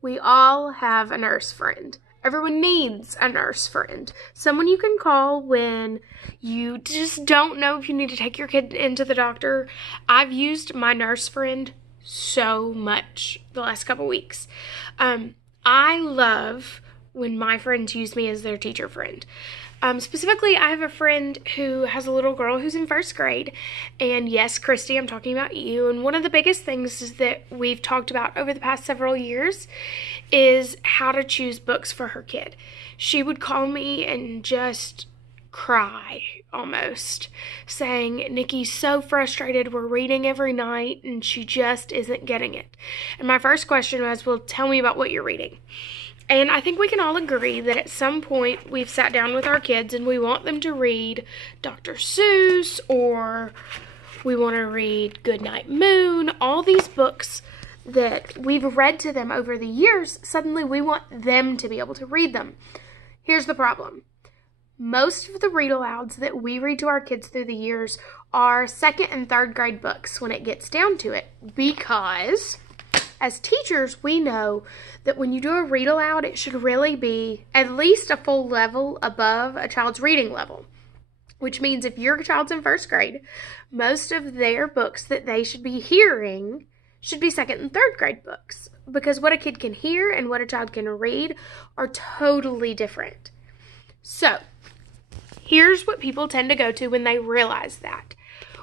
We all have a nurse friend. Everyone needs a nurse friend. Someone you can call when you just don't know if you need to take your kid into the doctor. I've used my nurse friend so much the last couple weeks. I love when my friends use me as their teacher friend. Specifically, I have a friend who has a little girl who's in first grade. And yes, Christy, I'm talking about you. And one of the biggest things that we've talked about over the past several years is how to choose books for her kid. She would call me and just cry almost, saying, Nikki's so frustrated. We're reading every night and she just isn't getting it. And my first question was, well, tell me about what you're reading. And I think we can all agree that at some point we've sat down with our kids and we want them to read Dr. Seuss, or we want to read Goodnight Moon, all these books that we've read to them over the years. Suddenly we want them to be able to read them. Here's the problem. Most of the read-alouds that we read to our kids through the years are second and third grade books when it gets down to it, because as teachers, we know that when you do a read aloud, it should really be at least a full level above a child's reading level, which means if your child's in first grade, most of their books that they should be hearing should be second and third grade books, because what a kid can hear and what a child can read are totally different. So here's what people tend to go to when they realize that.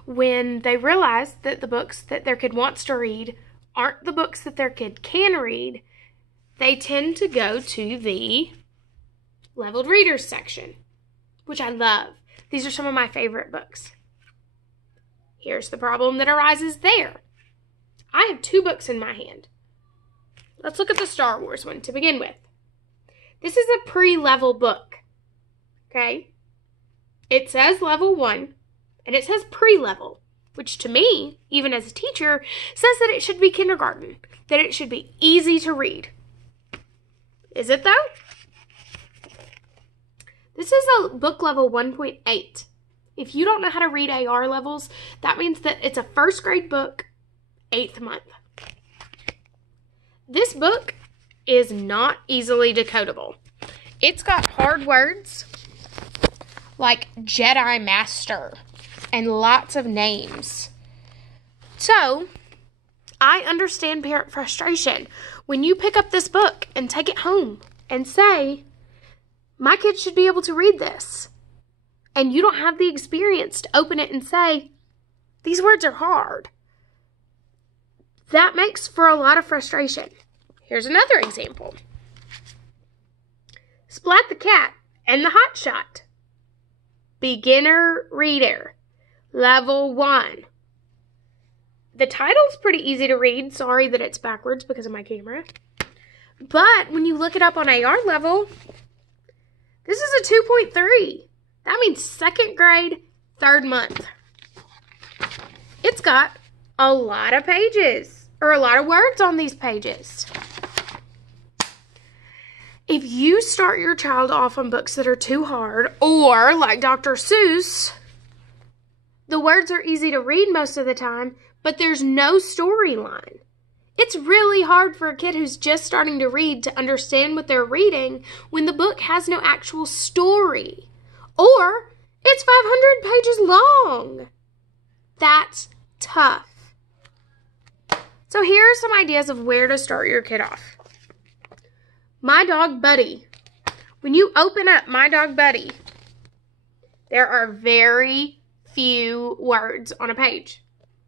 When they realize that the books that their kid wants to read aren't the books that their kid can read, they tend to go to the leveled readers section, which I love. These are some of my favorite books. Here's the problem that arises there. I have 2 books in my hand. Let's look at the Star Wars one to begin with. This is a pre-level book, okay? It says level 1, and it says pre-level, which to me, even as a teacher, says that it should be kindergarten, that it should be easy to read. Is it though? This is a book level 1.8. If you don't know how to read AR levels, that means that it's a first grade book, 8th month. This book is not easily decodable. It's got hard words like Jedi Master and lots of names. So, I understand parent frustration when you pick up this book and take it home and say, my kid should be able to read this. And you don't have the experience to open it and say, these words are hard. That makes for a lot of frustration. Here's another example. Splat the Cat and the Hot Shot. Beginner reader. Level 1. The title's pretty easy to read. Sorry that it's backwards because of my camera. But when you look it up on AR level, this is a 2.3. That means second grade, 3rd month. It's got a lot of pages, or a lot of words on these pages. If you start your child off on books that are too hard, or like Dr. Seuss, the words are easy to read most of the time, but there's no storyline. It's really hard for a kid who's just starting to read to understand what they're reading when the book has no actual story. Or it's 500 pages long. That's tough. So here are some ideas of where to start your kid off. My Dog Buddy. When you open up My Dog Buddy, there are very few words on a page.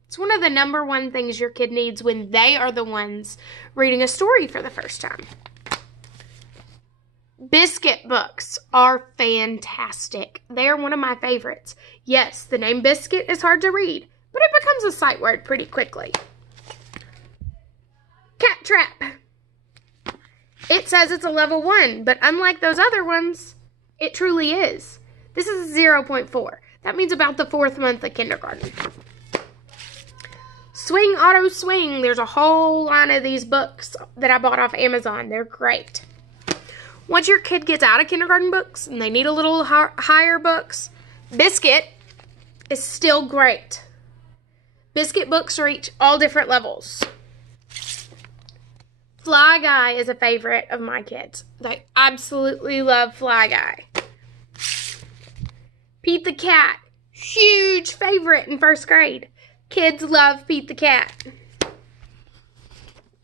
It's one of the number one things your kid needs when they are the ones reading a story for the first time. Biscuit books are fantastic. They are one of my favorites. Yes, the name Biscuit is hard to read, but it becomes a sight word pretty quickly. Cat Trap. It says it's a level 1, but unlike those other ones, it truly is. This is a 0.4. That means about the 4th month of kindergarten. Swing Auto Swing. There's a whole line of these books that I bought off Amazon. They're great. Once your kid gets out of kindergarten books and they need a little higher books, Biscuit is still great. Biscuit books reach all different levels. Fly Guy is a favorite of my kids. They absolutely love Fly Guy. Pete the Cat, huge favorite in 1st grade. Kids love Pete the Cat.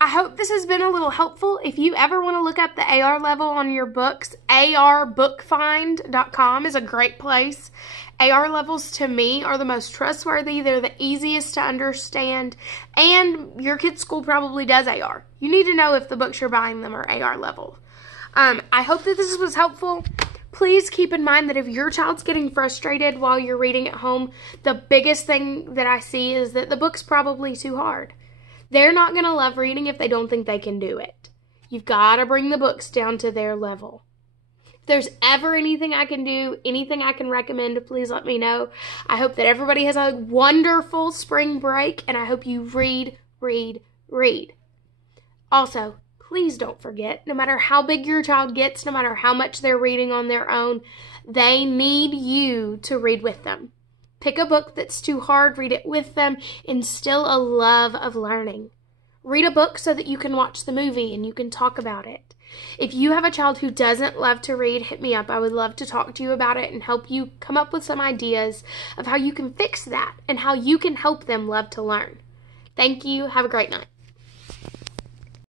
I hope this has been a little helpful. If you ever want to look up the AR level on your books, arbookfind.com is a great place. AR levels to me are the most trustworthy. They're the easiest to understand. And your kid's school probably does AR. You need to know if the books you're buying them are AR level. I hope that this was helpful. Please keep in mind that if your child's getting frustrated while you're reading at home, the biggest thing that I see is that the book's probably too hard. They're not going to love reading if they don't think they can do it. You've got to bring the books down to their level. If there's ever anything I can do, anything I can recommend, please let me know. I hope that everybody has a wonderful spring break, and I hope you read, read, read. Also, please don't forget, no matter how big your child gets, no matter how much they're reading on their own, they need you to read with them. Pick a book that's too hard, read it with them, instill a love of learning. Read a book so that you can watch the movie and you can talk about it. If you have a child who doesn't love to read, hit me up. I would love to talk to you about it and help you come up with some ideas of how you can fix that and how you can help them love to learn. Thank you. Have a great night.